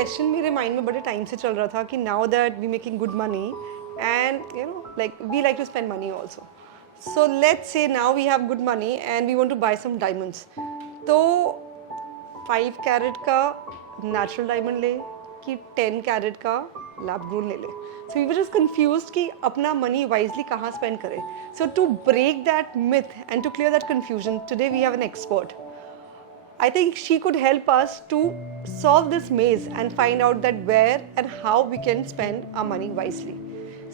Question मेरे mind में बड़े टाइम से चल रहा था कि now that we making good money and you know like we like to spend money also. So let's say now we have good money and we want to buy some diamonds. तो 5 carat का natural diamond ले कि 10 carat का lab grown ले ले. So we were just confused कि अपना money wisely कहाँ स्पेंड करें. So to break that myth and to clear that confusion today we have an expert. I think she could help us to solve this maze and find out that where and how we can spend our money wisely.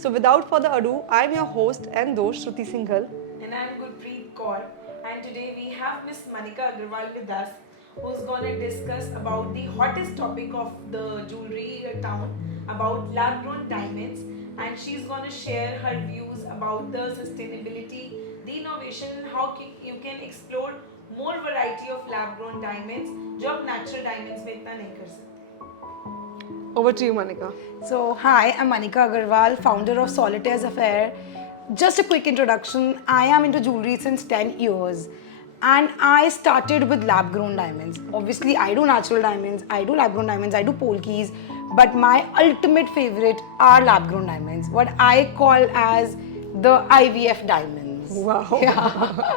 So without further ado, I'm your host and dost Shruti Singhal. And I'm Gurpreet Kaur. And today we have Miss Manika Agarwal with us, who's going to discuss about the hottest topic of the jewelry town, about lab-grown diamonds. And she's going to share her views about the sustainability, the innovation, and how you can explore more variety of lab-grown diamonds जो आप natural diamonds में इतना नहीं कर सकते. Over to you, Manika. So, hi, I'm Manika Agarwal, founder of Solitaire's Affair. Just a quick introduction, I am into jewelry since 10 years and I started with lab-grown diamonds. Obviously, I do natural diamonds, I do lab-grown diamonds, I do polkis, but my ultimate favorite are lab-grown diamonds, what I call as the IVF diamonds. Wow. Yeah.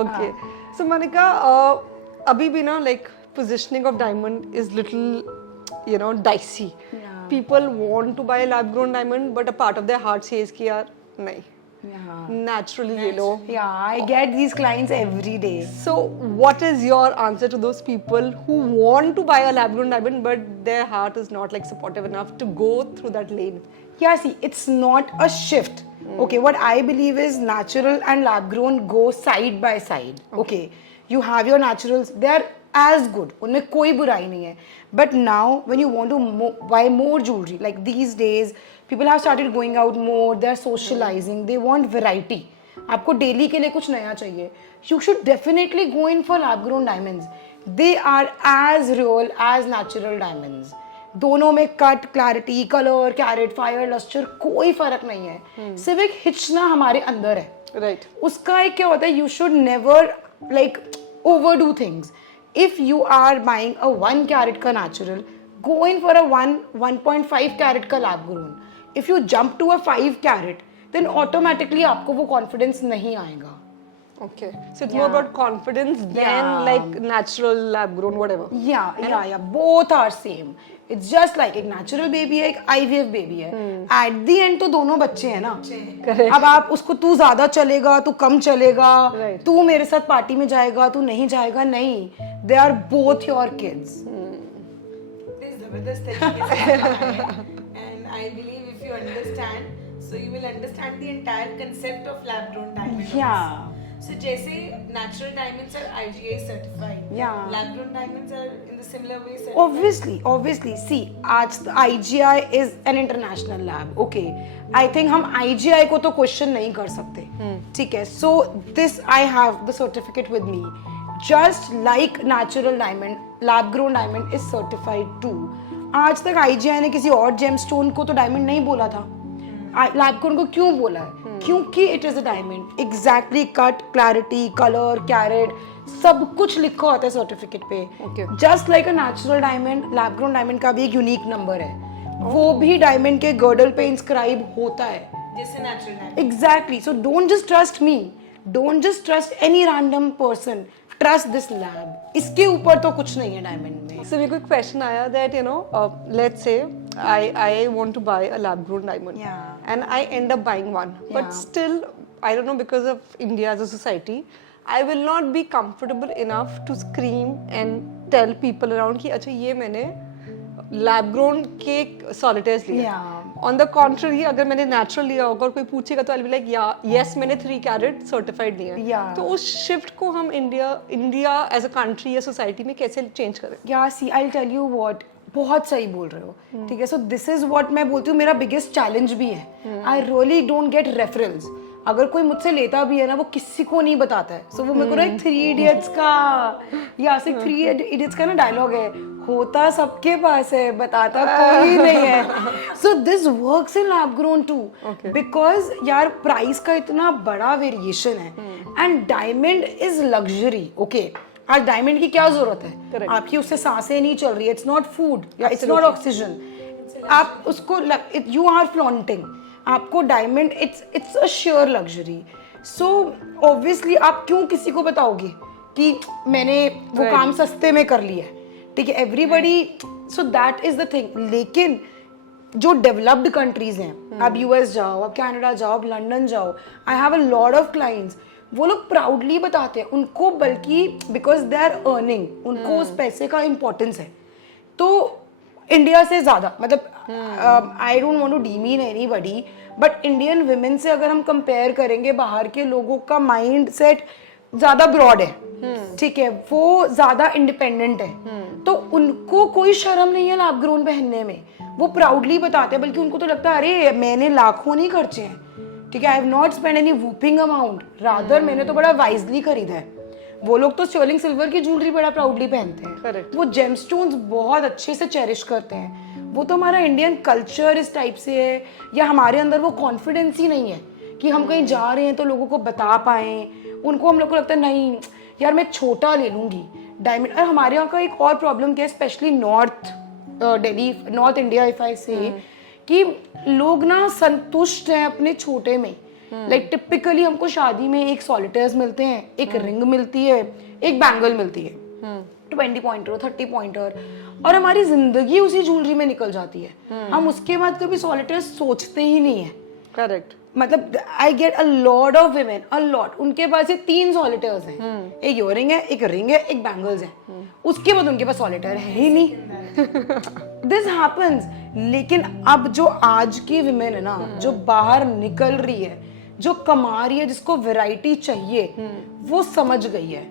Okay. So Manika, abhi bhi na like positioning of diamond is little, you know, dicey. Yeah. People want to buy a lab grown diamond, but a part of their heart says कि यार नहीं. Yeah. Naturally ले लो. Yeah, I get these clients every day. So what is your answer to those people who want to buy a lab grown diamond, but their heart is not like supportive enough to go through that lane? Yeah, see, it's not a shift. Okay, what I believe is natural and lab grown go side by side. Okay, you have your naturals, they are as good. उनमें कोई बुराई नहीं है. But now, when you want to buy more jewelry, like these days, people have started going out more. They are socializing. They want variety. आपको daily के लिए कुछ नया चाहिए. You should definitely go in for lab grown diamonds. They are as real as natural diamonds. दोनों में cut, clarity, colour, carat, fire, lustre कोई फर्क नहीं है. सिर्फ एक हिचना हमारे अंदर है. Right. उसका एक क्या होता है, you should never like overdo things. If you are buying a 1 carat का natural, go in for a 1.5 carat का lab grown. If you jump to a 5 carat, then automatically आपको वो कॉन्फिडेंस नहीं आएगा. Okay. So it's more about confidence than Yeah. like natural lab grown whatever. Yeah. Both are same. It's just like एक natural baby है, एक IVF baby है. At the end तो दोनों बच्चे हैं ना. Correct. अब आप उसको तू ज्यादा चलेगा, तू कम चलेगा, Right. तू मेरे साथ पार्टी में जाएगा, तू नहीं जाएगा, नहीं. They are both your kids. This जबरदस्त तरीके से बताया है. And I believe if you understand, so you will understand the entire concept of lab-grown diamonds. Yeah. So जैसे natural diamonds are IGI certified. Yeah. Lab-grown diamonds are in the similar way certified. Obviously. See, आज IGI is an international lab. Okay. I think हम IGI को तो question नहीं कर सकते. ठीक है. So this I have the certificate with me. Just like natural diamond, lab-grown diamond is certified too. आज तक IGI ने किसी और gemstone को तो diamond नहीं बोला था. लैब-ग्रोन को क्यों बोला है? क्योंकि it is a diamond. Exactly cut, clarity, colour, carat सब कुछ लिखा होता है सर्टिफिकेट पे. Just like a natural diamond, lab grown diamond का भी एक यूनिक नंबर है. वो भी डायमंड के गर्डल पे इंस्क्राइब होता है. जैसे natural diamond. Exactly. So don't just trust me, don't just trust any random person, trust this lab. इसके ऊपर तो कुछ नहीं है डायमंड में. So मेरे को एक question आया that you know let's say I want to buy a lab grown diamond. Yeah. And I end up buying one. But Yeah. still I don't know, because of India as a society, I will not be comfortable enough to scream and tell people around कि अच्छा ये मैंने lab grown के solitaires लिए. Yeah. On the contrary, अगर मैंने natural लिया होगा और कोई पूछेगा तो I'll be like yes मैंने 3 कैरेट certified लिए हैं. Yeah. तो उस shift को हम इंडिया as a country या society में कैसे change करें? या सी आई टेल यू व्हाट, बहुत सही बोल रहे हो. ठीक है. सो दिस इज व्हाट मैं बोलती हूँ मेरा बिगेस्ट चैलेंज भी है. I really don't get referrals. अगर कोई मुझसे लेता भी है ना, वो किसी को नहीं बताता है. सो वो मेरे को ना एक 3 इडियट्स का या सिर्फ 3 इडियट्स का ना डायलॉग है, होता सबके पास है, बताता कोई नहीं है. So this works in lab grown too, because यार प्राइस का इतना बड़ा वेरिएशन है. And diamond is luxury. Okay, आज डायमंड की क्या जरूरत है? Correct. आपकी उससे सांसें नहीं चल रही है, it's not food, it's not oxygen, आप उसको यू आर फ्लॉन्टिंग, आपको diamond it's a sure luxury. So obviously आप क्यों किसी को बताओगे कि मैंने वो Right. काम सस्ते में कर लिया है, ठीक है? Everybody, so that is the thing. लेकिन जो डेवलप्ड कंट्रीज हैं, आप यूएस जाओ, आप कनाडा जाओ, आप लंदन जाओ, I have a lot of clients, वो लोग प्राउडली बताते हैं उनको, बल्कि बिकॉज दे आर अर्निंग, उनको उस पैसे का इम्पोर्टेंस है. तो इंडिया से ज्यादा, मतलब I don't want to demean anybody, but Indian women से अगर हम कंपेयर करेंगे, बाहर के लोगों का माइंड सेट ज्यादा ब्रॉड है, ठीक है, वो ज्यादा इंडिपेंडेंट है. तो उनको कोई शर्म नहीं है लैब ग्रोन पहनने में, वो प्राउडली बताते हैं, बल्कि उनको तो लगता है अरे मैंने लाखों नहीं खर्चे हैं, ठीक है, I have not spend any whooping amount, rather मैंने तो बड़ा वाइजली खरीदा है. वो लोग तो स्टर्लिंग सिल्वर की ज्वेलरी बड़ा प्राउडली पहनते हैं. Correct. वो जेमस्टोन्स बहुत अच्छे से चेरिश करते हैं. वो तो हमारा इंडियन कल्चर इस टाइप से है, या हमारे अंदर वो कॉन्फिडेंस ही नहीं है कि हम कहीं जा रहे हैं तो लोगों को बता पाएं. उनको, हम लोग को लगता है नहीं यार मैं छोटा ले लूंगी डायमंड. और हमारे यहाँ का एक और प्रॉब्लम क्या है, specially north Delhi, north India, if I से, कि लोग ना संतुष्ट हैं अपने छोटे में. लाइक टिपिकली हमको शादी में एक सॉलिटेयर्स मिलते हैं, एक रिंग मिलती है, एक बैंगल मिलती है, 20 पॉइंटर 30 पॉइंटर, और हमारी जिंदगी उसी ज्वेलरी में निकल जाती है. हम उसके बाद कभी सॉलिटेयर्स सोचते ही नहीं है. करेक्ट. मतलब I get a lot of women, a lot, उनके पास ये 3 सॉलिटेयर्स हैं, एक इयररिंग है, एक रिंग है, एक बैंगल्स है, उसके बाद उनके पास सॉलिटेयर है ही नहीं. This happens. लेकिन अब जो आज की विमेन है ना, जो बाहर निकल रही है, जो कमा रही है, जिसको वैरायटी चाहिए, वो समझ गई है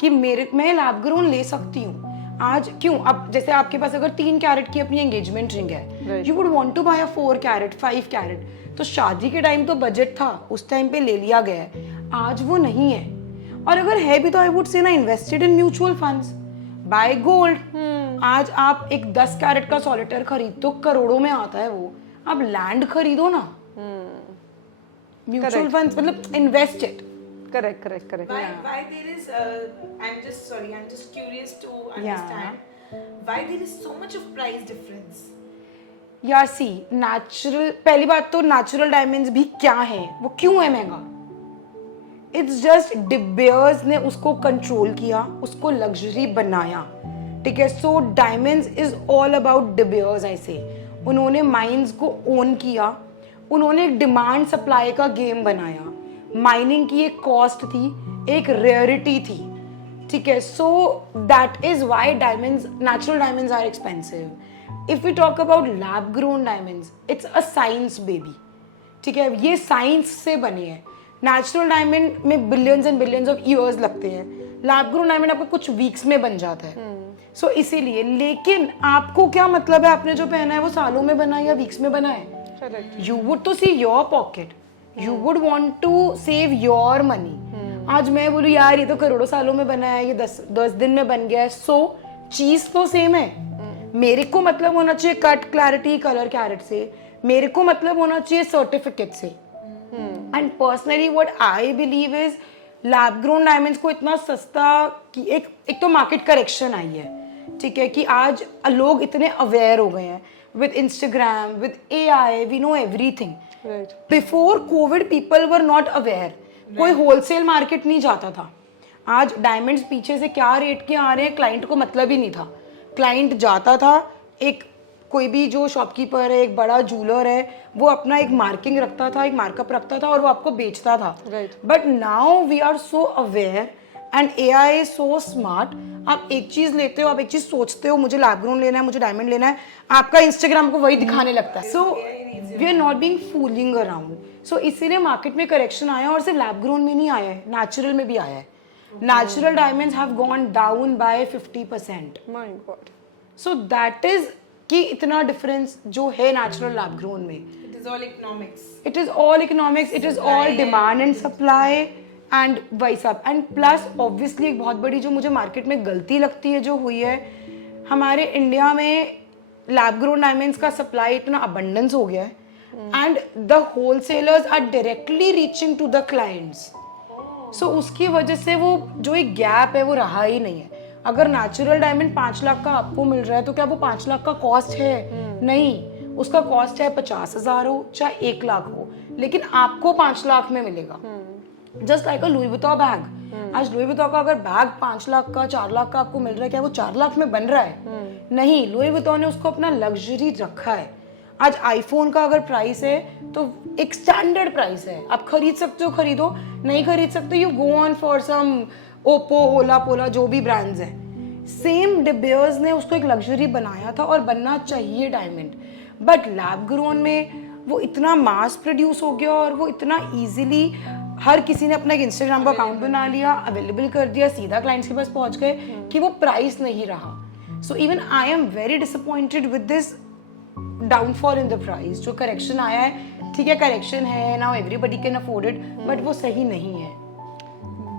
कि मैं लैब ग्रोन ले सकती हूँ. आज क्यों, अब जैसे आपके पास अगर 3 कैरेट की अपनी एंगेजमेंट रिंग है, you would want to buy a 4 carat 5 carat. तो शादी के टाइम तो बजट था, उस टाइम पे ले लिया गया है. आज वो नहीं है, और अगर है भी तो आई वुड से ना, invested in mutual funds, buy gold. आज आप एक 10 कैरेट का सॉलिटेयर खरीद तो करोड़ों में आता है वो. आप लैंड खरीदो ना, म्यूचुअल फंड्स, मतलब invest it. Correct. Why there is I'm just curious to understand why there is so much of price difference. यार सी, नेचुरल, पहली बात तो नेचुरल डायमंड्स भी क्या है, वो क्यों है महंगा? इट्स जस्ट डिबेयर्स ने उसको कंट्रोल किया, उसको लग्जरी बनाया, ठीक है. So diamonds is all about De Beers. ऐसे उन्होंने माइंस को ओन किया, उन्होंने एक डिमांड सप्लाई का गेम बनाया. माइनिंग की एक कॉस्ट थी, एक रेयरिटी थी, ठीक है. So that is why diamonds, natural diamonds are expensive. If we talk about lab grown diamonds, it's a science baby, ठीक है. ये साइंस से बने हैं. नेचुरल डायमंड में billions and billions of years लगते हैं, लैब ग्रोन डायमंड आपको कुछ वीक्स में बन जाता है. सो इसीलिए, लेकिन आपको क्या मतलब है, आपने जो पहना है वो सालों में बना है या वीक्स में बना है? Correct. You would to see your pocket, you would want to save your money. आज मैं बोलूँ यार ये तो करोड़ों सालों में बना है, ये 10 दिन में बन गया है. सो चीज तो सेम है. मेरे को मतलब होना चाहिए कट, क्लैरिटी, कलर, कैरेट से. मेरे को मतलब होना चाहिए सर्टिफिकेट से. And personally what I believe is, lab grown diamonds को इतना सस्ता कि एक तो मार्केट करेक्शन आई है, ठीक है, कि आज लोग इतने अवेयर हो गए हैं with Instagram, with AI, we know everything. Right. Before Covid people were not aware. कोई होलसेल मार्केट नहीं जाता था. आज डायमंड्स पीछे से क्या रेट के आ रहे हैं, क्लाइंट को मतलब ही नहीं था. क्लाइंट जाता था, एक कोई भी जो शॉपकीपर है, एक बड़ा जूलर है, वो अपना एक मार्किंग रखता था, एक मार्कअप रखता था, और वो आपको बेचता था. Right. But now we are so aware and AI is so smart. आप एक चीज लेते हो, आप एक चीज सोचते हो, मुझे लैब ग्रोन लेना है, मुझे डायमंड लेना है, आपका इंस्टाग्राम को वही दिखाने लगता है. So we are not being fooling around. So इसीलिए मार्केट में करेक्शन आया, और सिर्फ लैब ग्रोन में नहीं आया है, नेचुरल में भी आया है. Natural diamonds have gone down by 50%. My God. So that is कि इतना डिफरेंस जो है नेचुरल लैब ग्रोन में. It is all economics. It is all economics, it is all demand and supply and vice up. And plus obviously एक बहुत बड़ी जो मुझे मार्केट में गलती लगती है जो हुई है, हमारे इंडिया में लैब ग्रोन डायमंड्स का सप्लाई इतना अबंडेंस हो गया है, and the wholesalers are directly reaching to the clients. So उसकी वजह से वो जो एक गैप है वो रहा ही नहीं है। अगर नेचुरल डायमंड 5 लाख का आपको मिल रहा है तो क्या वो 5 लाख का कॉस्ट है? नहीं, उसका कॉस्ट चाहे 50,000 हो चाहे 1 लाख हो, लेकिन आपको 5 लाख में मिलेगा। जस्ट लाइक अ लुई वुइटन बैग। आज लुई वुइटन का अगर बैग 5 लाख का 4 लाख का आपको मिल रहा है, क्या वो 4 लाख में बन रहा है? नहीं, लुई वुइटन ने उसको अपना लग्जरी रखा है। आज आईफोन का अगर प्राइस है तो एक स्टैंडर्ड प्राइस है, आप खरीद सकते हो, खरीदो, नहीं खरीद सकते you go on for some Oppo, ओला पोला, जो भी ब्रांड्स हैं। सेम डी बेयर्स ने उसको एक लग्जरी बनाया था और बनना चाहिए डायमंड, बट लैब ग्रोन में वो इतना मास प्रोड्यूस हो गया और वो इतना इजीली हर किसी ने अपना एक इंस्टाग्राम का अकाउंट बना लिया, अवेलेबल कर दिया, सीधा क्लाइंट्स के पास पहुंच गए कि वो प्राइस नहीं रहा। So even I am very disappointed with this downfall in the price. जो करेक्शन आया है, ठीक है करेक्शन है, now everybody can afford it, but वो सही नहीं है।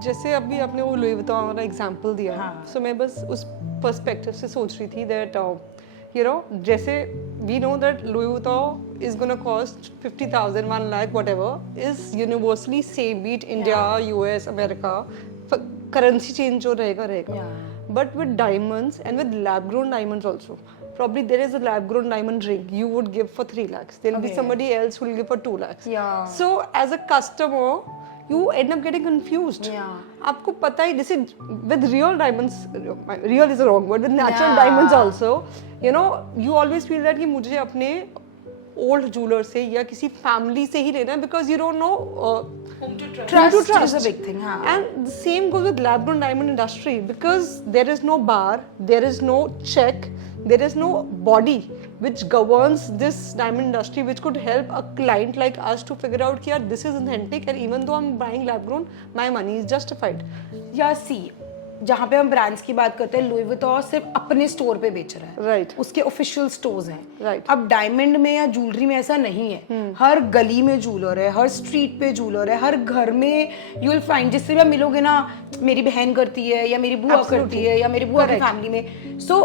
जैसे अभी आपने वो लुई वुइटन वाला एग्जांपल दिया, हाँ। सो मैं बस उस पर्सपेक्टिव से सोच रही थी दैट यू नो, जैसे we know that Louis Vuitton is gonna cost 50,000, 1 lakh, whatever, is universally same, be it India, US, America, currency change जो रहेगा। But with diamonds and with lab grown diamonds also, probably there is a lab grown diamond ring you would give for 3 lakhs. There will be somebody else who will give for 2 lakhs. Yeah. So as a customer, you end up getting confused. Yeah. आपको पता ही, जैसे with real diamonds, real is a wrong word, with natural diamonds also, you know, you always feel that कि मुझे अपने old jeweller से या किसी family से ही लेना है, because you don't know Whom to trust. Trust is a big thing, हाँ. and the same goes with lab grown diamond industry, because there is no bar, there is no check, there is no body which governs this diamond industry, which could help a client like us to figure out कि यार this is authentic, and even though I'm buying lab grown, my money is justified. या सी, जहाँ पे हम brands की बात करते हैं, लुई वुइटन सिर्फ अपने स्टोर पे बेच रहा है, Right. उसके ऑफिशियल स्टोर्स हैं। Right. अब डायमंड में या ज्वेलरी में ऐसा नहीं है। हर गली में जूलर है, हर स्ट्रीट पे जूलर है, हर घर में यू विल फाइंड, जिससे भी आप मिलोगे ना, मेरी बहन करती है या मेरी बुआ करती है या मेरी बुआ की फैमिली में। So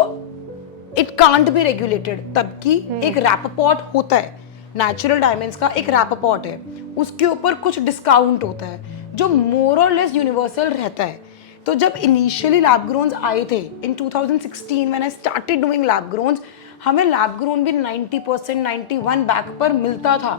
it can't be regulated. तब की एक रैपपॉट होता है, नेचुरल डायमंड्स का एक रैपपॉट है, उसके ऊपर कुछ डिस्काउंट होता है जो मोर और लेस यूनिवर्सल रहता है। तो जब इनिशियली लैब ग्रोन्स आए थे in 2016 when I started doing lab growns, हमें लैब ग्रोन भी 90%, 91 बैक पर मिलता था।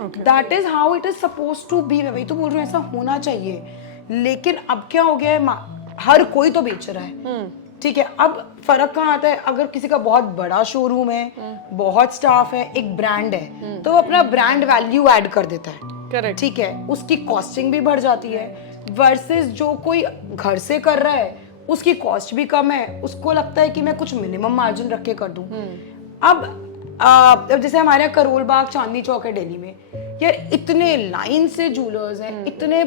That is how it is suppose to be. मैं वही तो बोल रही हूँ, ऐसा होना चाहिए। लेकिन अब क्या हो गया है, हर कोई तो बेच रहा है, ठीक है। अब फर्क कहाँ आता है, अगर किसी का बहुत बड़ा शोरूम है, बहुत स्टाफ है, एक ब्रांड है, तो वो अपना ब्रांड वैल्यू ऐड कर देता है, Correct. ठीक है, उसकी कॉस्टिंग भी बढ़ जाती है। वर्सेस जो कोई घर से कर रहा है, उसकी कॉस्ट भी कम है, उसको लगता है कि मैं कुछ मिनिमम मार्जिन रख के कर दूं। अब जैसे हमारे यहाँ करोल बाग चांदनी चौक है दिल्ली में, यार इतने लाइन से जूलर्स हैं, इतने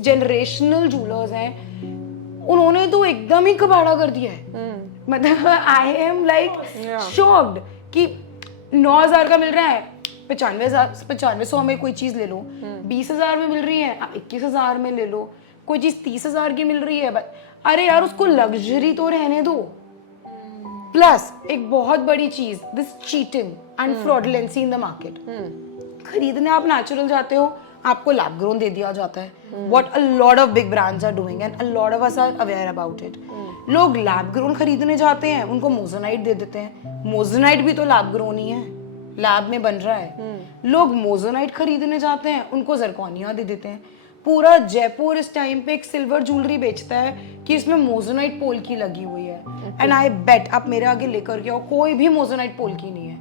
जनरेशनल जूलर्स हैं, उन्होंने तो एकदम ही कबाड़ा कर दिया है। मतलब आई एम लाइक शॉक्ड कि 9,000 का मिल रहा है, 95,000 में कोई चीज ले लो, 20,000 में मिल रही है, आप 21,000 में ले लो, कोई चीज 30,000 की मिल रही है, अरे यार उसको लग्जरी तो रहने दो। प्लस एक बहुत बड़ी चीज, this cheating and fraudulency in the market. खरीदने आप नेचुरल जाते हो, आपको लैब ग्रोन दे दिया जाता है, what a lot of big brands are doing and a lot of us are aware about it. लोग लैब ग्रोन खरीदने जाते हैं, उनको मोजोनाइट दे देते हैं। मोजोनाइट भी तो लैब ग्रोन ही है, लैब में बन रहा है। लोग मोजोनाइट खरीदने जाते हैं, उनको जरकोनिया दे देते हैं। पूरा जयपुर इस टाइम पे एक सिल्वर ज्वेलरी बेचता है कि इसमें मोजोनाइट पोल्की लगी हुई है, एंड आई बेट आप मेरे आगे लेकर के आओ, कोई भी मोजोनाइट पोल्की नहीं है।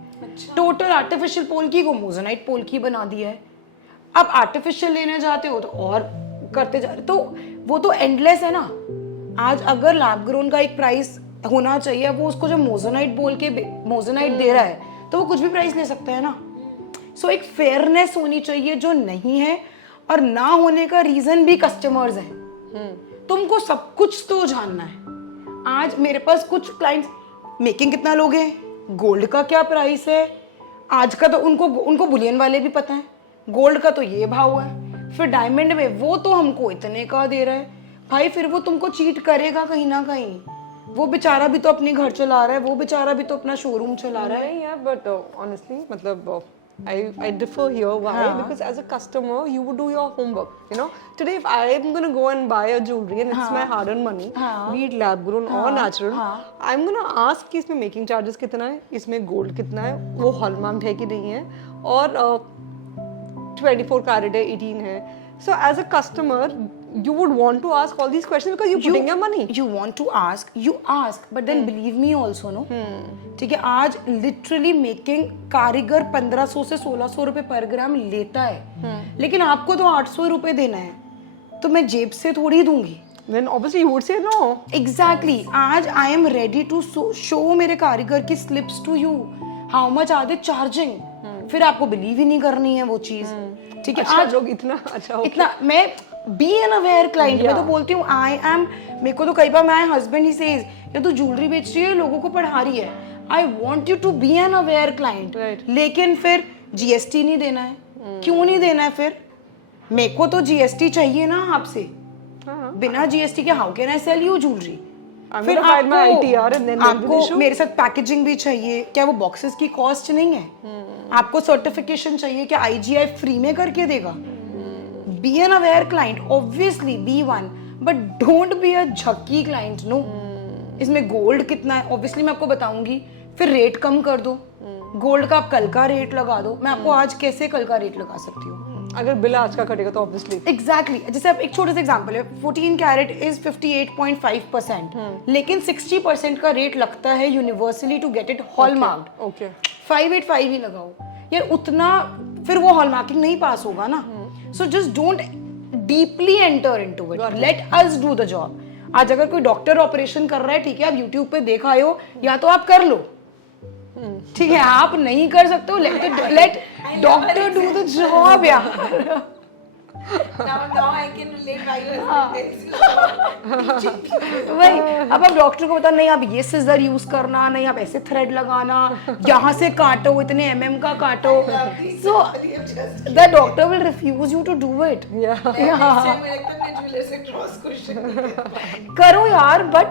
टोटल आर्टिफिशियल पोल्की को मोजोनाइट पोल्की बना दिया है। अब आर्टिफिशियल लेने जाते हो तो और करते जा रहे, तो वो तो एंडलेस है ना। आज अगर लैब ग्रोन का एक प्राइस होना चाहिए, वो उसको जो मोजोनाइट बोल के मोजोनाइट दे रहा है, तो वो कुछ भी प्राइस ले सकता है ना। सो एक फेयरनेस होनी चाहिए जो नहीं है, और ना होने का रीजन भी कस्टमर्स हैं। तुमको सब कुछ तो जानना है। आज मेरे पास कुछ क्लाइंट्स, मेकिंग कितना लोगे, गोल्ड का क्या प्राइस है, आज का तो उनको बुलियन वाले भी पता है, गोल्ड का तो ये भाव है, फिर डायमंड में वो तो हमको इतने का दे रहा है। भाई फिर वो तुमको चीट करेगा कहीं ना कहीं। वो बेचारा भी तो अपने घर चला रहा है, वो बेचारा भी तो अपना शोरूम चला रहा है। नहीं यार, बट ऑनेस्टली मतलब I differ here. Why? Because as a customer, you would do your homework. You know, today if I am gonna go and buy a jewelry and it's my hard-earned money, be it lab grown or natural, I'm gonna ask कि इसमें making charges कितना है, इसमें gold कितना है, वो hallmark है कि नहीं है, और 24 carat है, 18 है. So as a customer, you would want to ask all these questions because you're putting your money. You want to ask, you ask, but then believe me also, no? ठीक है, आज literally making कारीगर 1500 से 1600 रुपए पर ग्राम लेता है, लेकिन आपको तो 800 रुपए देना है, तो मैं जेब से थोड़ी दूंगी. Then obviously you would say no. Exactly. आज I am ready to show मेरे कारीगर की slips to you. How much are they charging? फिर आपको believe ही नहीं करनी है वो चीज. ठीक है, आज लोग इतना अच्छा इतना मैं बी एन अवेयर क्लाइंट, मैं तो बोलती हूँ आई एम, मेरे को तो कई बार माय हस्बैंड ही सेज ये तो ज्वेलरी बेच रही है, लोगों को पढ़ा रही है. I want you to be an aware client, लेकिन फिर जीएसटी नहीं देना है. क्यों नहीं देना है? फिर मेरे को तो जीएसटी चाहिए ना आपसे. बिना जीएसटी के how can I sell you jewellery? फिर आपको मेरे साथ पैकेजिंग भी चाहिए. क्या वो बॉक्सेस की कॉस्ट नहीं है? आपको सर्टिफिकेशन चाहिए, क्या आईजीआई फ्री में करके देगा? Be an aware client, obviously be one, but don't be a झक्की क्लाइंट. नो, इसमें गोल्ड कितना है ऑब्वियसली मैं आपको बताऊंगी, फिर रेट कम कर दो. गोल्ड का आप कल का रेट लगा दो. मैं आपको आज कैसे कल का रेट लगा सकती हूँ? अगर बिल आज का कटेगा तो ऑब्वियसली. एग्जैक्टली. जैसे आप एक छोटा सा एग्जांपल है, 14 कैरेट इज 58.5%, लेकिन 60% का रेट लगता है universally to get it hallmarked. Okay, 585 ही लगाओ यार, उतना फिर वो हॉलमार्किंग नहीं पास होगा ना. So just don't deeply enter into it, let us do the job. आज अगर कोई डॉक्टर ऑपरेशन कर रहा है, ठीक है, आप यूट्यूब पे देख आए हो, या तो आप कर लो, ठीक है. आप नहीं कर सकते हो, let doctor do the job यार. Now I can relate why you are वही, अब आप डॉक्टर को बता नहीं आप ये सिजर यूज करना, नहीं आप ऐसे थ्रेड लगाना, यहाँ से काटो, इतने एमएम का काटो. So the doctor will refuse you to do it. करो यार, but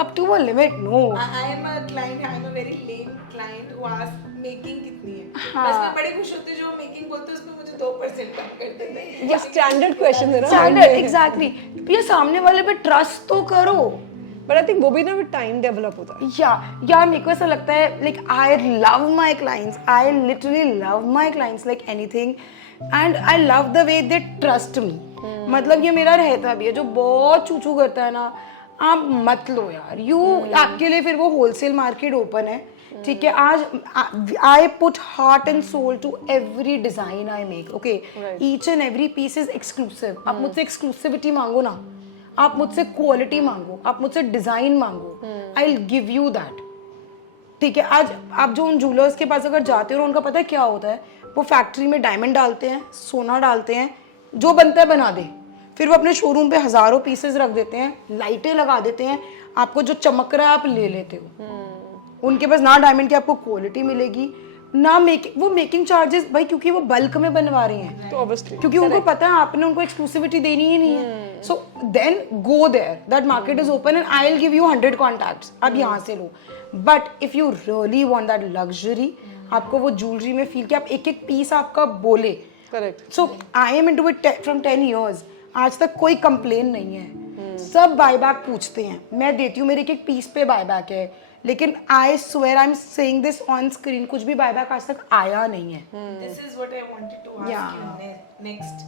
up to a limit. No, I am a client, I am a very lame client who asks making कितनी है. बस मैं बड़े खुश होती हूँ जो making बोलते हैं उसमें मुझे 2% कम कर देते हैं. ये स्टैंडर्ड क्वेश्चन है ना. Standard, exactly. ये सामने वाले पे ट्रस्ट तो करो. बट आई थिंक वो भी ना विद टाइम डेवलप होता है. यार मेरे को ऐसा लगता है, like I love my clients, I literally love my clients like anything, and I love the way they trust me. मतलब ये मेरा रहता भी है, जो बहुत चूचू करता है ना, आप मत लो यार. आपके लिए फिर वो होलसेल मार्केट ओपन है, ठीक है. आज I put heart and soul to every design I make. Okay, each and every piece is exclusive. आप मुझसे एक्सक्लूसिविटी मांगो ना, आप मुझसे क्वालिटी मांगो, आप मुझसे डिजाइन मांगो, आई विल गिव यू दैट. ठीक है. आज आप जो उन जूलर्स के पास अगर जाते हो, उनका पता है क्या होता है, वो फैक्ट्री में डायमंड डालते हैं, सोना डालते हैं, जो बनता है बना दे, फिर वो अपने शोरूम पे हजारों पीसेस रख देते हैं, लाइटें लगा देते हैं, आपको जो चमक रहा है आप ले लेते हो. उनके पास ना डायमंड की आपको क्वालिटी मिलेगी, ना वो मेकिंग चार्जेस भाई, क्योंकि वो बल्क में बनवा रही हैं, तो ऑब्वियसली क्योंकि उनको पता है आपने उनको एक्सक्लूसिविटी देनी ही नहीं है. So then go there, that market is open and I will give you 100 contacts. अब यहाँ से लो. But if you really want that luxury, आपको वो ज्वेलरी में फील कि आप एक एक पीस आपका बोले. Correct. So I am into it from 10 years. आज तक कोई कंप्लेन नहीं है. सब बायबैक पूछते हैं, मैं देती हूँ, मेरे एक पीस पे बायबैक है, लेकिन I swear I am saying this on screen, कुछ भी बायबैक आज तक आया नहीं है. This is what I wanted to ask you next,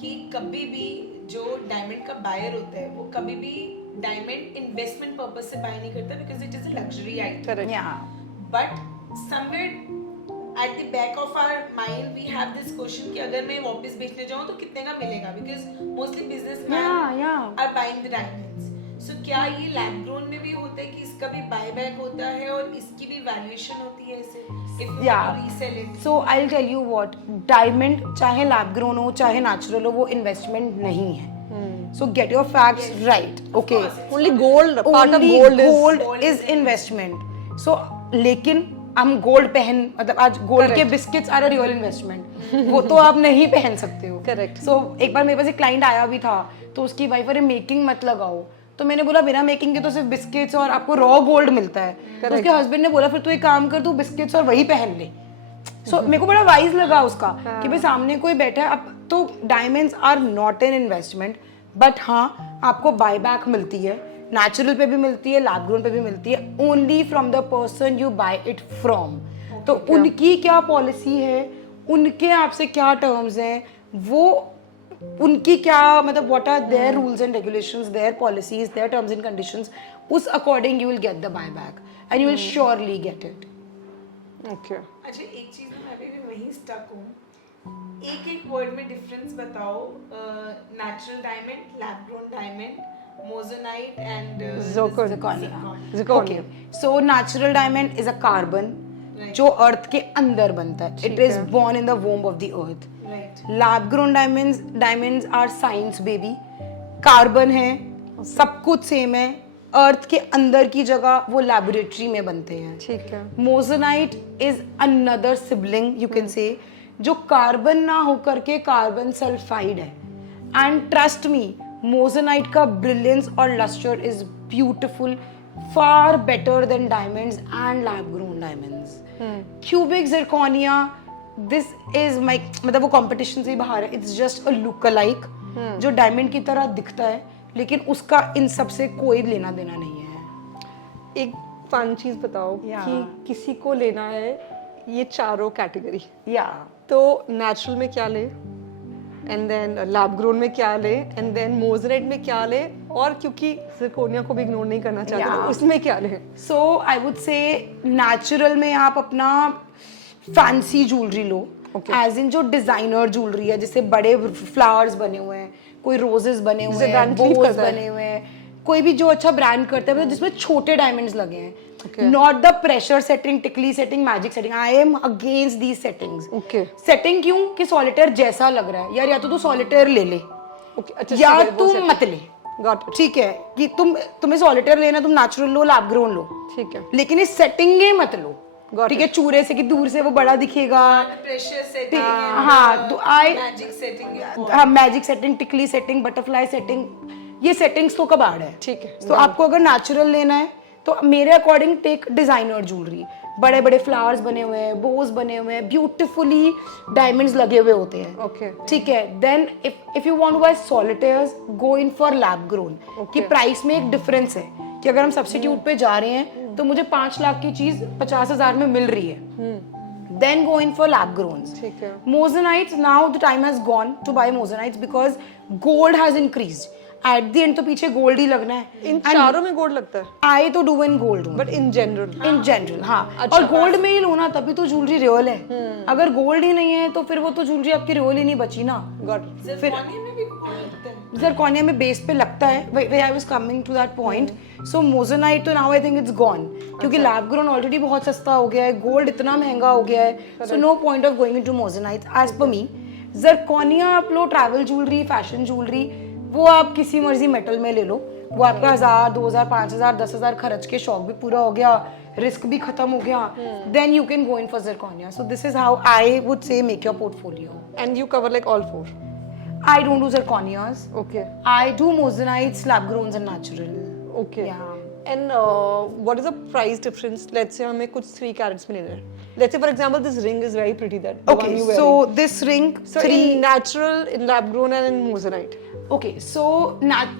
कि कभी भी जो डायमंड का बायर होता है वो कभी भी डायमंड इन्वेस्टमेंट पर्पस से बाय नहीं करता, because it is a luxury item. Correct. But somewhere at the back of our mind we have this question कि अगर मैं वापस बेचने जाऊँ तो कितने का मिलेगा, because mostly businessmen are buying the diamonds. So क्या ये lab grown में भी होता है कि इसका भी buyback होता है और इसकी भी valuation होती है ऐसे if you resell it? So I'll tell you what, diamond चाहे lab grown हो चाहे natural हो, वो investment नहीं है. So get your facts right. Okay. Only gold, part of gold is investment. So लेकिन हम गोल्ड मतलब आज गोल्ड के biscuits are a real investment, वो तो आप नहीं पहन सकते हो. करेक्ट. सो एक बार मेरे पास एक क्लाइंट आया भी था, तो उसकी वाइफ अरे मेकिंग मत लगाओ, तो मैंने बोला बिना मेकिंग के तो सिर्फ बिस्किट्स और आपको रॉ गोल्ड मिलता है. तो उसके हस्बैंड ने बोला फिर तू एक काम कर, तू बिस्किट्स और वही पहन ले. सो मेरे को बड़ा वाइज लगा उसका कि भाई सामने कोई बैठा है। अब तो diamonds are not an investment, but हाँ आपको बाय बैक मिलती है, नेचुरल पे भी मिलती है, लैब ग्रोन पे भी मिलती है, only from the person you buy it from. तो उनकी क्या पॉलिसी है, उनके आपसे क्या टर्म्स हैं, वो उनकी क्या मतलब what are their rules and regulations, their policies, their terms and conditions, उस according you will get the buy back and you will surely get it. Okay. अच्छा एक चीज में मैं भी वहीं स्टक हूँ, एक वर्ड में डिफरेंस बताओ, natural diamond, lab grown diamond, moissanite and Zirconia. Zirconia. So natural diamond is a carbon Right. जो अर्थ के अंदर बनता है, it is born in the womb of the earth. Right. Lab grown diamonds are science baby, carbon है, सब कुछ same है, अर्थ के अंदर की जगह वो लैबोरेटरी में बनते हैं। ठीक है। Moissanite is another sibling you can say, जो कार्बन ना होकर के कार्बन सल्फाइड है। एंड ट्रस्ट मी, मोजोनाइट का ब्रिलियंस और lustre is beautiful, far better than diamonds and lab grown diamonds. Cubic zirconia, this is my मतलब वो competition से ही बाहर है, it's just a look-alike जो डायमंड की तरह दिखता है, लेकिन उसका इन सब से कोई लेना देना नहीं है। एक फन चीज बताओ कि किसी को लेना है ये चारों कैटेगरी, या तो नेचुरल में क्या ले, एंड देन लैब ग्रोन में क्या ले, एंड देन मोजरेट में क्या ले, और क्योंकि जिरकोनिया को भी इग्नोर नहीं करना चाहते तो उसमें क्या ले। सो आई वुड से नेचुरल में आप अपना फैंसी ज्वेलरी लो, एज इन जो डिजाइनर ज्वेलरी है, जिससे बड़े फ्लावर्स बने हुए हैं, कोई रोजेस बने हुए हैं, बोज बने हुए हैं, कोई भी जो अच्छा ब्रांड करता है, मतलब जिसमें छोटे डायमंड्स लगे हैं, नॉट द प्रेशर सेटिंग, टिकली setting, magic setting. I am against these settings. Setting क्यों कि सॉलिटेयर जैसा लग रहा है यार, या तो तू सॉलिटेयर ले ले या तुम मत ले, ठीक है कि तुम्हें सॉलिटेयर लेना, तुम नेचुरल लो, लैब ग्रोन लो, ठीक है, लेकिन इस सेटिंग मत लो, ठीक है, चूरे से कि दूर से वो बड़ा दिखेगा, प्रेशर सेटिंग, हाँ तो आई मैजिक सेटिंग, हाँ मैजिक सेटिंग, टिकली सेटिंग, बटरफ्लाई सेटिंग, ये सेटिंग्स तो कबाड़ है, ठीक है। तो आपको अगर नेचुरल लेना है तो मेरे अकॉर्डिंग टेक डिजाइनर ज्वेलरी, बड़े बड़े फ्लावर्स बने हुए हैं, बोज बने हुए हैं, ब्यूटीफुली डायमंड्स लगे हुए होते हैं, ओके, ठीक है। Then if you want to buy solitaires, go in for lab grown, कि प्राइस में एक डिफरेंस है कि अगर हम सब्स्टिट्यूट पे जा रहे हैं तो मुझे 5 लाख की चीज 50,000 में मिल रही है, then go in for lab growns. ठीक है। Mosonites, now the time has gone to buy Mosonites because gold has increased. At the end तो पीछे गोल्ड ही लगना है। इन चारों में गोल्ड लगता है? I तो do in gold हूँ। But in general? In general, हाँ। और गोल्ड में ही लो ना, तभी तो ज्वेलरी रियल है। अगर गोल्ड ही नहीं है तो फिर वो तो ज्वेलरी आपकी रियल ही नहीं बची ना। फिर में भी गोल्ड लगता है? ज़िरकोनिया में बेस पे लगता है। I was coming to that point. So मोजोनाइट तो now I think it's gone, क्योंकि लैब ग्रोन ऑलरेडी बहुत सस्ता हो गया है, गोल्ड इतना महंगा हो गया है, so no point of going into मोजोनाइट as per me. Zirconia आप लो ट्रैवल ज्वेलरी, फैशन ज्वेलरी, वो आप किसी मर्जी मेटल में ले लो, वो आपका 1000, 2000, 5000, 10,000 खर्च के शौक भी पूरा हो गया, रिस्क भी खत्म हो गया, then you can go in for zirconia. So this is how I would say make your portfolio. And you cover like all 4? I don't do zirconias. Okay. I do mosonites, lab growns and natural. Okay. Yeah. And what is the price difference? Let's say हमें कुछ 3 carats में लेना है. Let's say for example this ring is very pretty, that the one you wearing. So this ring, so in natural, in lab grown and in moissanite. Okay, so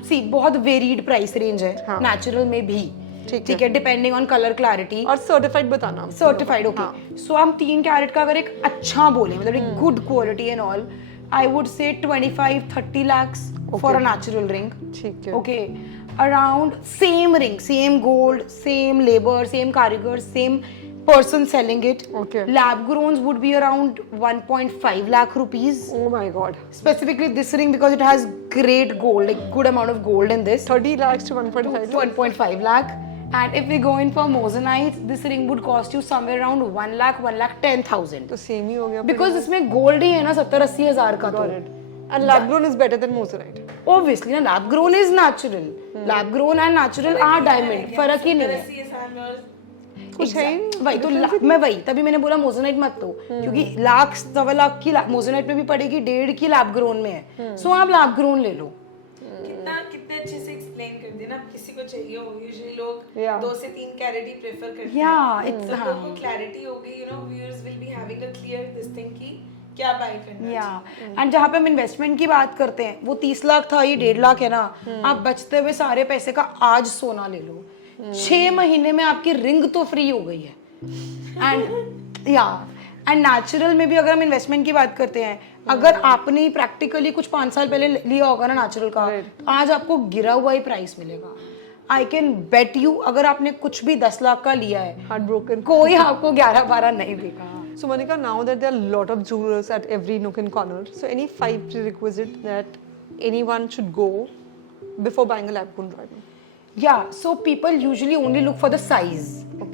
see बहुत varied price range है, हाँ. natural में भी, ठीक है, depending on color clarity. और certified बताना. Certified, okay. हाँ. So हम 3 कैरेट का अगर एक अच्छा बोले, मतलब एक good quality and all, I would say 25-30 lakhs for a natural ring. ठीक है. Okay. Around same ring, same gold, same labor, same karigars, same person selling it. Okay. Lab growns would be around 1.5 lakh rupees. Oh my god. Specifically this ring because it has great gold, like good amount of gold in this. 30 lakhs to 1.5 to 1.5 lakh. And if we go in for mosonites, this ring would cost you somewhere around 1 lakh, 1,10,000. तो same ही हो गया. Because इसमें gold ही है ना 70-80 हजार का तो. And lab grown is better than moissanite. Obviously, na lab grown is natural. Lab grown and natural are diamond. फर्क ही नहीं है. कुछ है वही तो मैं वही तभी मैंने बोला मोजोनाइट मत लो, क्योंकि लाख 1.25 लाख की मोजोनाइट में भी पड़ेगी, 1.5 की लैब ग्रोन में है, सो आप लैब ग्रोन ले लो. कितने अच्छे से एक्सप्लेन कर दिया ना. किसी को को चाहिए हो, यूजुअली लोग Yeah. 2 से 3 कैरेट ही प्रेफर करते Yeah, हैं। it's- लोगों हाँ। को क्लैरिटी होगी, you know, viewers will be having a clear this thing कि क्या बाय करना या चाहिए। एंड जहाँ पे हम इन्वेस्टमेंट की बात करते हैं, वो 30 लाख था, ये 1.5 लाख है ना, आप बचते हुए सारे पैसे का आज सोना ले लो, 6 महीने में आपकी रिंग तो फ्री हो गई है। एंड नेचुरल में भी अगर हम इन्वेस्टमेंट की बात करते हैं, अगर आपने प्रैक्टिकली कुछ 5 साल पहले लिया होगा ना नेचुरल का, तो आज आपको गिरा हुआ ही प्राइस मिलेगा। आई कैन बेट यू, अगर आपने कुछ भी 10 लाख का लिया है, Heartbroken. कोई आपको 11-12 नहीं देगा। So Monica, now that there are a lot of jewelers at every nook and corner, so any 5 prerequisites that anyone should go before buying a lab-grown diamond? Yeah, so people usually only look for the size,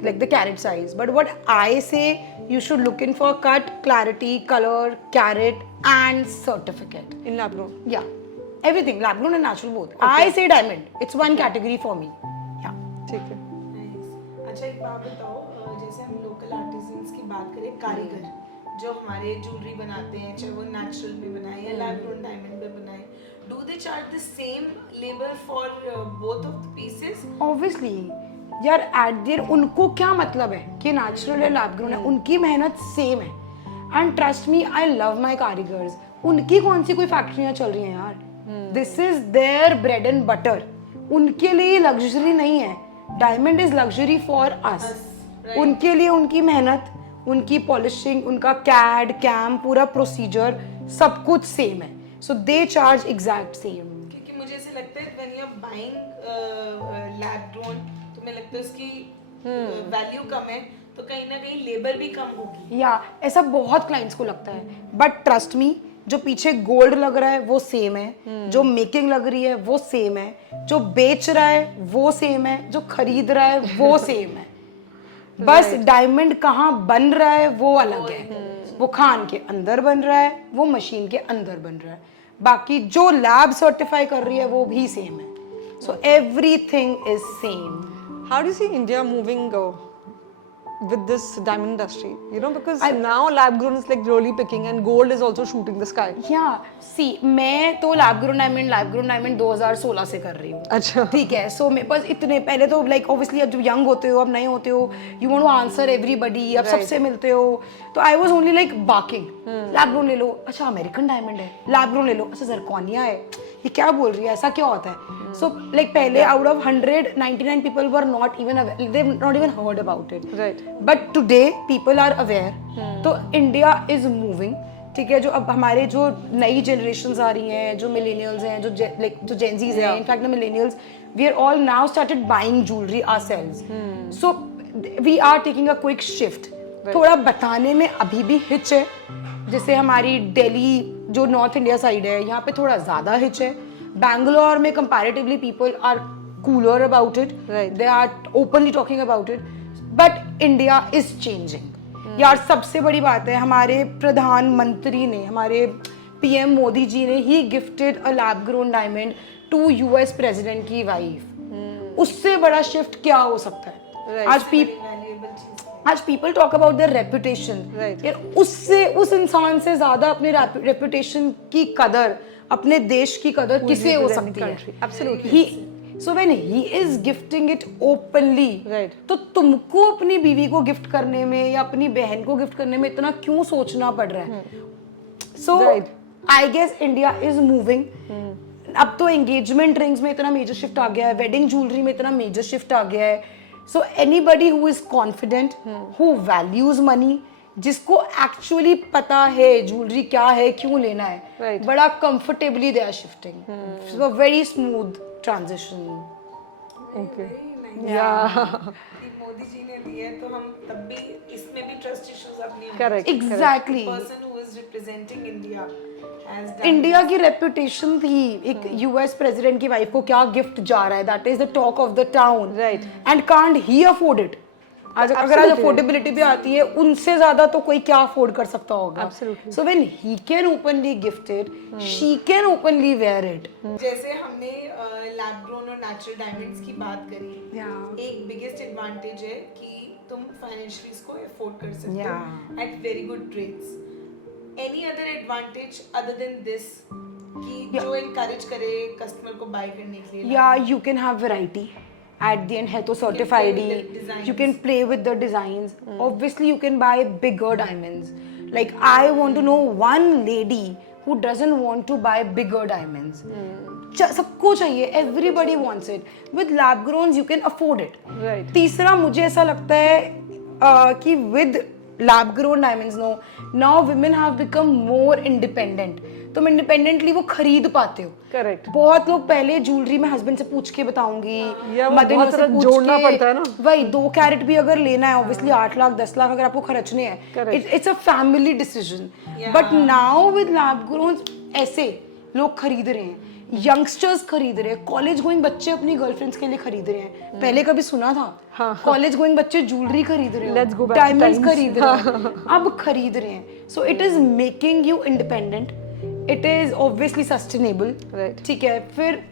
like the carat size. But what I say, you should look in for cut, clarity, color, carat, and certificate. In lab-grown. Yeah, everything, lab grown and natural both. I say diamond. It's one category for me. Yeah. ठीक है. Nice. अच्छा, एक बात बताओ, जैसे हम local artisans की बात करें, कारीगर जो हमारे ज्वेलरी बनाते हैं, चाहे वो नेचुरल में बनाए या लैब ग्रोन डायमंड में बनाए, do they charge the same labour for both of the pieces? Obviously, यार एट देयर उनको क्या मतलब है कि नेचुरल है लैब ग्रोन है, उनकी मेहनत सेम है। And trust me, I love my कारीगर्स। उनकी कौन सी कोई फैक्ट्रियां चल रही हैं यार, this is their bread and butter. उनके लिए लग्जरी नहीं है, diamond is luxury for us. उनके लिए उनकी मेहनत, उनकी पॉलिशिंग, उनका कैड कैम, पूरा प्रोसीजर सब कुछ सेम है। So they charge exact same. क्योंकि मुझे ऐसे लगता है when you are buying lab grown, तुम्हें लगता है उसकी वैल्यू कम है, तो कहीं ना कहीं लेबर भी कम होगी। या ऐसा बहुत क्लाइंट्स को लगता है, बट ट्रस्ट मी, जो पीछे गोल्ड लग रहा है वो सेम है, जो मेकिंग लग रही है वो सेम है, जो बेच रहा है वो सेम है, जो खरीद रहा है वो सेम है। बस डायमंड कहाँ बन रहा है वो अलग है। वो खान के अंदर बन रहा है, वो मशीन के अंदर बन रहा है, बाकी जो लैब सर्टिफाई कर रही है वो भी सेम है। So everything is same. How do you see India moving with this diamond industry? You know, because now lab-grown is like really picking and gold is also shooting the sky. या सी, मैं तो lab grown diamond 2016 से कर रही हूँ। अच्छा. ठीक है, सो मेरे पास इतने पहले तो लाइक ऑब्वियसली अब जब यंग होते हो, अब नए होते हो, you want to answer everybody, अब सबसे मिलते हो, तो I was only like barking, lab grown ले लो, अच्छा अमेरिकन डायमंड है, लैब ग्रोन ले लो, अच्छा जरकोनिया है, ये क्या बोल रही है, ऐसा क्या होता है? सो लाइक पहले out of 100, 99 people were not even aware, they've not even heard about it. Right. But today people are aware. तो इंडिया इज मूविंग, ठीक है। जो अब हमारे जो नई जनरेशंस आ रही हैं, जो मिलेनियल्स हैं, जो लाइक जो जेनजीज हैं, in fact the millennials, we are all now started buying jewellery ourselves. So we are taking a quick shift. थोड़ा बताने में अभी भी हिच है, जैसे हमारी दिल्ली जो नॉर्थ इंडिया साइड है, यहाँ पे थोड़ा ज्यादा हिच है। बैंगलोर में comparatively people are cooler about it, they are openly talking about it, but India is changing. यार सबसे बड़ी बात है, हमारे प्रधानमंत्री ने, हमारे पीएम मोदी जी ने ही gifted a lab grown diamond to US president की वाइफ। उससे बड़ा शिफ्ट क्या हो सकता है? आज people talk about their reputation, यार उससे, उस इंसान से ज्यादा अपने रेपुटेशन की कदर, अपने देश की कदर किसे हो सकती है? Absolutely. So when he is gifting it openly, Right. तो तुमको अपनी बीवी को गिफ्ट करने में या अपनी बहन को गिफ्ट करने में इतना क्यों सोचना पड़ रहा है? So Right. I guess India is moving. अब तो एंगेजमेंट रिंग्स में इतना मेजर शिफ्ट आ गया है, वेडिंग ज्वेलरी में इतना मेजर शिफ्ट आ गया है। So anybody who is confident, who values money, जिसको एक्चुअली पता है ज्वेलरी क्या है, क्यों लेना है, Right. बड़ा comfortably they are shifting. So very smooth transition. Okay. Yeah. Modi ji ने दिए तो हम तब भी इसमें भी ट्रस्ट इश्यूज अपनी Correct. Exactly. Person who is representing India as India की रेपुटेशन थी, एक यूएस प्रेसिडेंट की वाइफ को क्या गिफ्ट जा रहा है, that is the talk of the town. Right. And can't he afford it. आज अगर आज Absolutely. अफोर्डेबिलिटी भी आती है, उनसे ज्यादा तो कोई क्या अफोर्ड कर सकता होगा? Absolutely. So when he can openly gift it, she can openly wear it. जैसे हमने लैब ग्रोन और नेचुरल डायमंड्स की बात करी, Yeah. एक बिगेस्ट एडवांटेज है कि तुम फाइनेंशियली इसको अफोर्ड कर सकते Yeah. हो at very good rates. Any other advantage other than this कि Yeah. जो इनकरेज करे कस्टमर को बाय करने के लिए? या you can have variety, at the end है तो certified with he, the designs. you can play with the designs. Obviously you can buy bigger diamonds. Like I want to know one lady who doesn't want to buy bigger diamonds. सबको चाहिए, everybody wants it. With lab growns you can afford it. Right. तीसरा मुझे ऐसा लगता है कि with lab grown diamonds now women have become more independent. तुम independently वो खरीद पाते हो. Correct. बहुत लोग पहले ज्वेलरी में हस्बैंड से पूछ के बताऊंगी, या वो मदर-इन-लॉ बहुत से सारा पूछ जोड़ना के, पड़ता है ना. वही 2 कैरेट भी अगर लेना है ऑब्वियसली 8 लाख 10 लाख अगर आपको खर्चने हैं, Correct. It's a family decision. Yeah. But now with lab grown ऐसे लोग खरीद रहे हैं, यंगस्टर्स खरीद रहे हैं, कॉलेज गोइंग बच्चे अपनी गर्लफ्रेंड्स के लिए खरीद रहे हैं. पहले कभी सुना था? हाँ. कॉलेज गोइंग बच्चे ज्वेलरी खरीद रहे Let's go हैं, back to डायमंड्स times. खरीद रहे हैं, अब खरीद रहे हैं. So it is making you independent. It is obviously sustainable. Right. ठीक है, फिर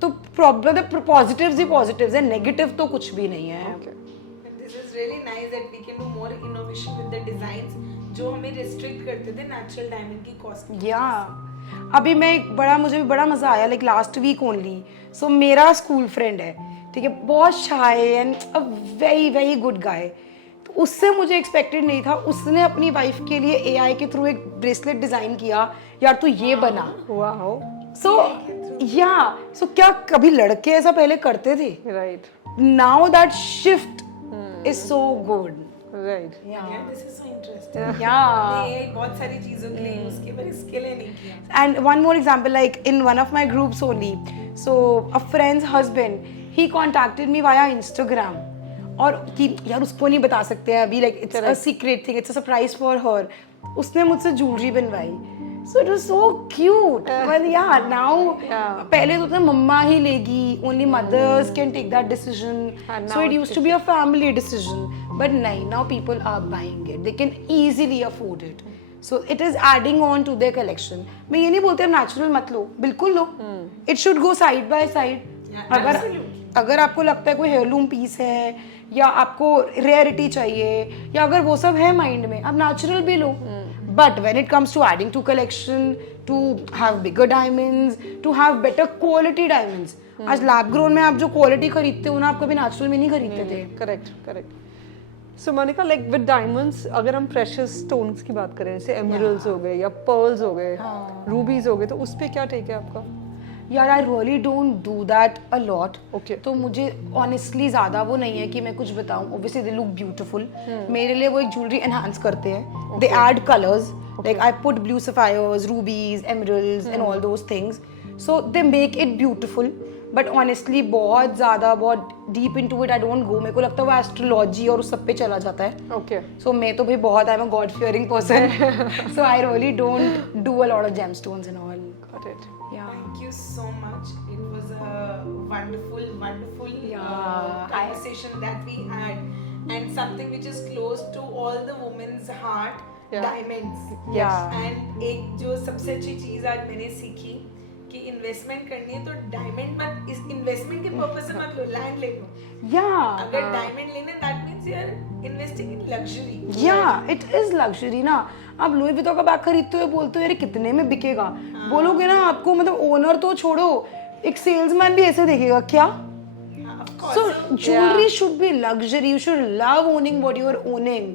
तो प्रॉब्लम पॉजिटिव्स ही पॉजिटिव्स है, नेगेटिव तो कुछ भी नहीं है. Okay. This is really nice that we can do more innovation with the designs जो हमें restrict करते थे natural diamond की cost. या अभी मैं मुझे भी बड़ा मजा आया लाइक लास्ट वीक ओनली. सो मेरा स्कूल फ्रेंड है, ठीक है, बहुत shy and a very very good guy. तो उससे मुझे एक्सपेक्टेड नहीं था, उसने अपनी वाइफ के लिए एआई के थ्रू एक ब्रेसलेट डिजाइन किया. यार तू ये बना. Wow. सो क्या कभी लड़के ऐसा पहले करते थे? Right. Now that shift is so good. Right. Yeah, this is so interesting. या ये बहुत सारी चीजों के लिए use किया पर इसके लिए नहीं किया. And one more example, like in one of my groups only, so a friend's husband, he contacted me via Instagram. और कि यार उसको नहीं बता सकते हैं अभी, like it's a secret thing, it's a surprise for her. उसने मुझसे ज्वेलरी बनवाई. So it was so cute. But yeah, now पहले तो मम्मा ही लेगी, only mothers can take that decision. And So now it used to be a family decision. But नहीं, now people are buying it. They can easily afford it. So it is adding on to their collection. मैं ये नहीं बोलती आप natural मत लो, बिल्कुल लो. It should go side by side. Yeah, absolutely. अगर आपको लगता है कोई हेयरलूम पीस है या आपको रेयरिटी चाहिए या अगर वो सब है माइंड में, आप नेचुरल भी लो. But when it comes to adding to collection, to have bigger diamonds, to have better quality diamonds, आज लैब ग्रोन में आप जो क्वालिटी खरीदते हो ना, आप कभी नेचुरल में नहीं खरीदते थे. Correct. So Monica, like with diamonds, अगर हम प्रेशियस स्टोन्स की बात करें, जैसे एमरल्ड्स हो गए या पर्ल्स हो गए, रूबीज हो गए, तो उस पे क्या टेक है आपका? यार I really don't do that a lot. Okay. तो मुझे ऑनेस्टली ज़्यादा वो नहीं है कि मैं कुछ बताऊं. Obviously they look beautiful. मेरे लिए वो एक ज्वेलरी एनहांस करते हैं. They add colours, like I put blue sapphires, rubies, emeralds and all those things. So they make it beautiful. But honestly बहुत ज़्यादा बहुत deep into it I don't go. मेरे को लगता है वो एस्ट्रोलॉजी और उस सब पे चला जाता है. ओके. सो मैं तो भाई बहुत I am a God fearing person. So I really don't do a lot of gemstones and all. Got it. Thank you so much. It was a wonderful conversation that we had, and something which is close to all the women's heart. Yeah. Diamonds. Yeah. And एक जो सबसे अच्छी चीज आज मैंने सीखी कि investment करनी है तो डायमंड मत, इस इन्वेस्टमेंट के पर्पस से मत लो, लैंड ले लो. अगर डायमंड लेना, that means you are investing in luxury. या इट इज लग्जरी ना. आप लुई विटॉन का बैग खरीदते हो, बोलते हो यार कितने में बिकेगा, बोलोगे ना, आपको मतलब ओनर तो छोड़ो, एक सेल्समैन भी ऐसे देखेगा क्या. So jewelry should be luxury. You should love owning what you are owning.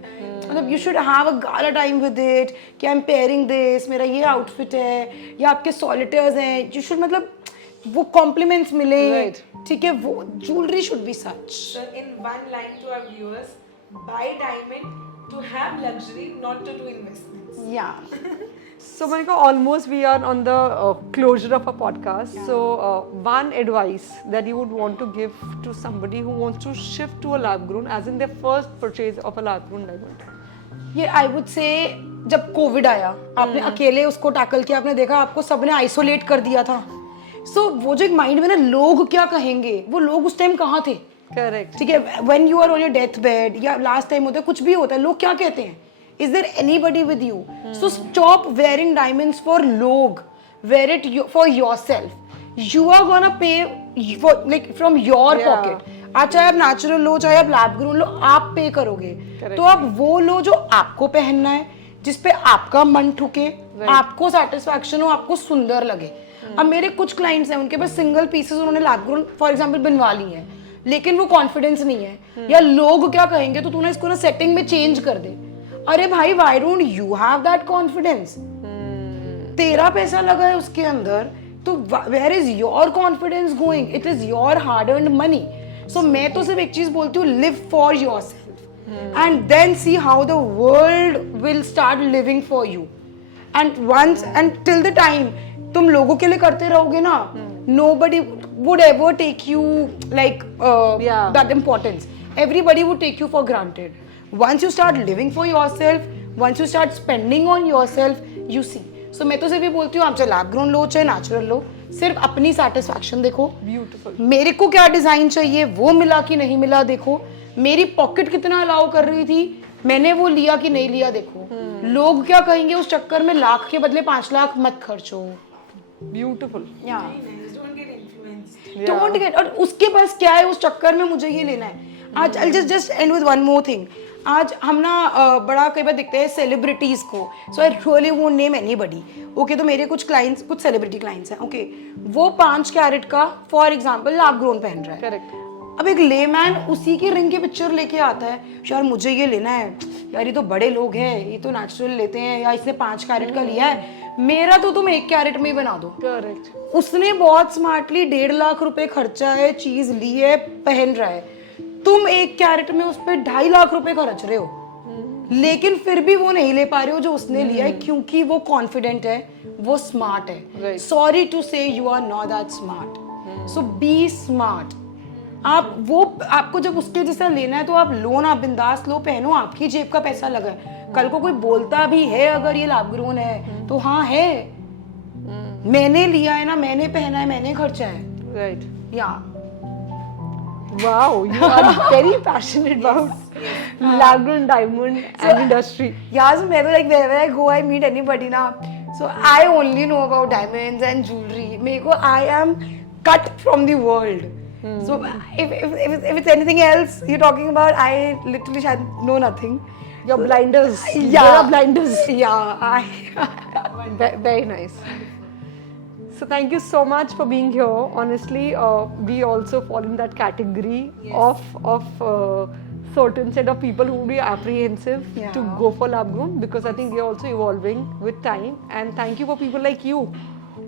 मतलब you should have a gala time with it. कि I'm pairing this, मेरा ये outfit है, या आपके solitaires हैं. You should मतलब वो compliments मिले. Right. ठीक है, वो jewelry should be such. So in one line to our viewers, buy diamond to have luxury, not to do investments. Yeah. So Monica, almost we are on the closure of our podcast. So one advice that you would want to give to somebody who wants to shift to a lab grown, as in their first purchase of a lab grown diamond. ये आई would से जब Covid आया, आपने अकेले उसको tackle किया, आपने देखा आपको सबने आइसोलेट कर दिया था. सो वो जो एक माइंड में ना, लोग क्या कहेंगे, वो लोग उस टाइम कहाँ थे. Correct. ठीक है, when you are on your death bed या लास्ट टाइम होता है, कुछ भी होता है, लोग क्या कहते हैं, is there anybody with you. So stop wearing diamonds for लोग, wear it for yourself. You are gonna pay like from your pocket. आज चाहे आप नेचुरल लो, चाहे आप लैब ग्रोन लो, आप पे करोगे. तो आप वो लो जो आपको पहनना है, जिसपे आपका मन ठुके, आपको सेटिस्फैक्शन हो, आपको सुंदर लगे. अब मेरे कुछ क्लाइंट्स हैं, उनके पास सिंगल पीसेस उन्होंने लैब ग्रोन फॉर एग्जांपल बनवा ली हैं, लेकिन वो कॉन्फिडेंस नहीं है, या लोग क्या कहेंगे तो तूने इसको ना सेटिंग में चेंज कर दे। अरे भाई, why don't you have that confidence? तेरा पैसा लगा है उसके अंदर, तो where is your confidence going? It is your hard earned money. So मैं तो सिर्फ एक चीज बोलती हूँ, live for yourself and then see how the world will start living for you. And once and till the time तुम लोगों के लिए करते रहोगे ना, nobody would ever take you like that importance. Everybody would take you for granted. Once you start living for yourself, once you start spending on yourself, you see. So मैं तो सिर्फ ये बोलती हूँ, आप चाहे लैब ग्रोन लो चाहे natural लो, सिर्फ अपनी सेटिस्फैक्शन देखो। ब्यूटीफुल। मेरे को क्या डिजाइन चाहिए, वो मिला कि नहीं मिला देखो। मेरी पॉकेट कितना अलाउ कर रही थी, मैंने वो लिया कि नहीं लिया देखो। लोग क्या कहेंगे उस चक्कर में लाख के बदले 5 लाख मत खर्चो। Beautiful. या Very nice. Don't get influenced. Don't get, और उसके पास क्या है उस चक्कर में मुझे ये लेना है। आज I just and with one more thing. आज हम ना बड़ा कई बार देखते हैं सेलिब्रिटीज को, so I really won't name anybody, okay? तो मेरे कुछ क्लाइंट्स, कुछ सेलिब्रिटी क्लाइंट्स हैं, ओके? वो 5 कैरेट का फॉर एग्जांपल लैब ग्रोन पहन रहा है। Correct. अब एक लेमैन उसी की रिंग की पिक्चर लेके आता है, यार मुझे ये लेना है, यार ये तो बड़े लोग हैं, ये तो नेचुरल लेते हैं, या इसने 5 कैरेट का लिया है, मेरा तो तुम 1 कैरेट में ही बना दो। Correct. उसने बहुत स्मार्टली 1.5 लाख रुपए खर्चा है, चीज ली है, पहन रहा है। तुम 1 कैरेट में उस पर 2.5 लाख रुपए खर्च रहे हो, लेकिन फिर भी वो नहीं ले पा रहे हो जो उसने लिया है, क्योंकि वो कॉन्फिडेंट है, वो स्मार्ट है। Right. Sorry to say you are not that smart, so be smart. आप वो, आपको जब उसके जैसा लेना है तो आप लो ना, बिंदास लो, पहनो, आपकी जेब का पैसा लगा है। कल को कोई बोलता भी है अगर ये लैब ग्रोन है, तो हाँ है, मैंने लिया है ना, मैंने पहना है, मैंने खर्चा है। Right. या Wow, you are very passionate about lab-grown diamond and industry. yeah, so मैं तो like wherever I go I meet anybody ना, so I only know about diamonds and jewelry. मेरे को I am cut from the world. So if it's anything else you're talking about, I literally know nothing. Your blinders. Yeah. There are blinders. Yeah, Very nice. So thank you so much for being here. Honestly, we also fall in that category of certain set of people who will be apprehensive to Yeah. go for lab grown, because I think we are also evolving with time. And thank you for people like you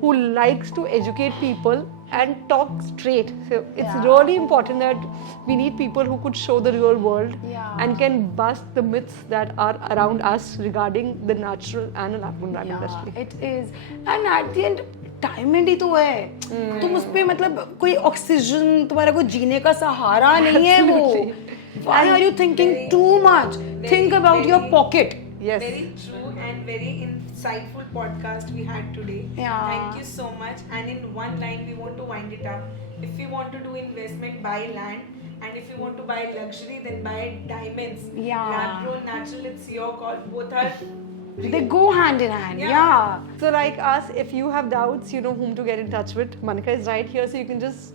who likes to educate people and talk straight. So it's Yeah. really important that we need people who could show the real world Yeah. and can bust the myths that are around us regarding the natural and lab-grown diamond industry. it is, and at the end diamond ही तो है। तुम उस पे मतलब कोई oxygen, तुम्हारा कोई जीने का सहारा नहीं है वो। Why are you thinking too much? Think about your pocket. Yes. Very true and very insightful podcast we had today. Yeah. Thank you so much. And in one line, we want to wind it up. If you want to do investment, buy land. And if you want to buy luxury, then buy diamonds. Yeah. Lab grown, natural, it's your call. Both are They go hand in hand. Yeah. Yeah. So like us, if you have doubts, you know whom to get in touch with. Manika is right here, so you can just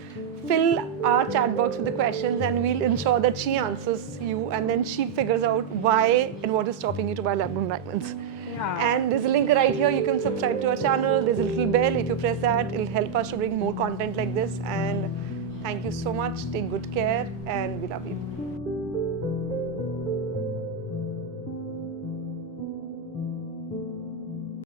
fill our chat box with the questions and we'll ensure that she answers you, and then she figures out why and what is stopping you to buy lab-grown diamonds. Yeah. And there's a link right here. You can subscribe to our channel. There's a little bell. If you press that, it'll help us to bring more content like this. And thank you so much. Take good care and we love you.